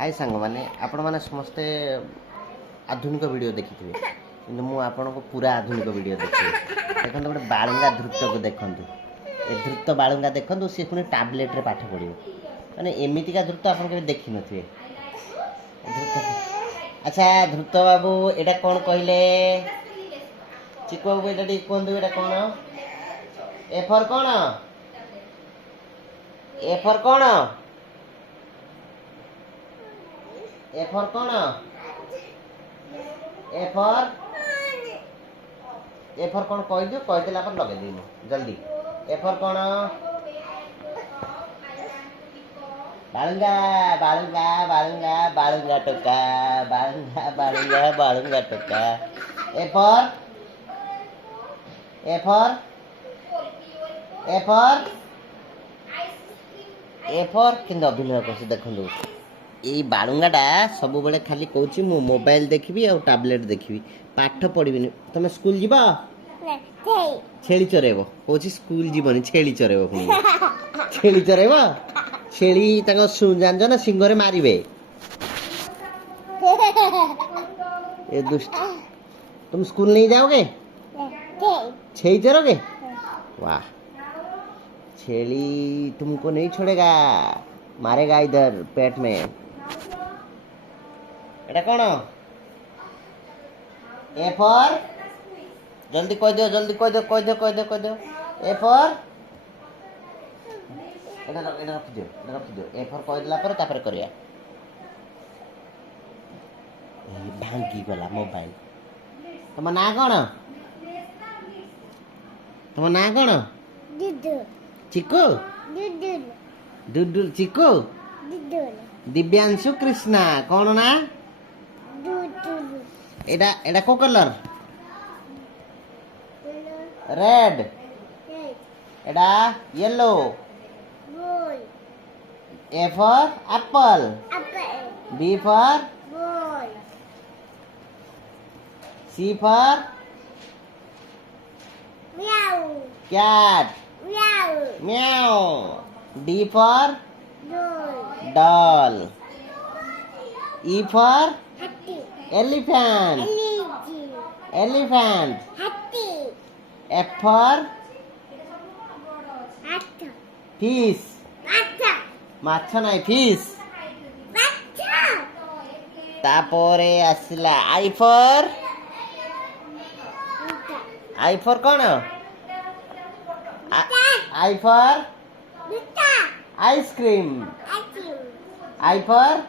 हाय सांग मैंने आपण मैंने समस्ते आधुनिक वीडियो देखी थे कि मु आपण को पूरा आधुनिक वीडियो देखी देखो गोटे बालुंगा धृत को देखु ए धृत बालुंगा देखु सी पुणी टैबलेट रे पाठ पढ़ो मैंने एमतीका धृत आप देखी थे अच्छा धृत बाबू एटा कौन कहले चिकू बाबू एटा कहतु एटा कौन ए फॉर कौन ए फॉर कौन ए फॉर कौन ए फॉर कौन कह दियो कह देला पर लगे दी जल्दी ए फॉर कौन बालुंगा बालुंगा बालुंगा बालुंगा टोका बालुंगा बालुंगा बालुंगा टोका A for A for A for A for किंतु अभिनय कर देखु ये बालुंगाटा सब बेले खाली कहूँ मु मोबाइल देखी और टैबलेट देखी पाठ पढ़ी तुम स्कूल जीव छेली चरेब कौन स्कूल जीवन छेली चरेब पुणी छेली चरेब छेली जान ना सिंगरे मारे ये दुष्ट तुम स्कूल नहीं जाओगे छेली चरोगे वाह छेली तुमको नहीं छोड़ेगा मारेगा इधर पेट में एटा कौन ए फॉर जल्दी कह दियो जल्दी कह दियो कह दियो कह दियो कह दियो ए फॉर एटा रख दियो ए फॉर कह दिला पर तापर करिया ए भांगी गला मोबाइल तुम ना कौन तुम ना कौन चिकू दुदुल चिकू दिव्यांशु कृष्णा कौन ना एडा एडा को कलर रेड एडा yellow A for apple B for C for cat म्याऊ D for doll E for elephant elephant F for fish माछ नहीं fish तापरे आसला I for कौन I for ice cream I for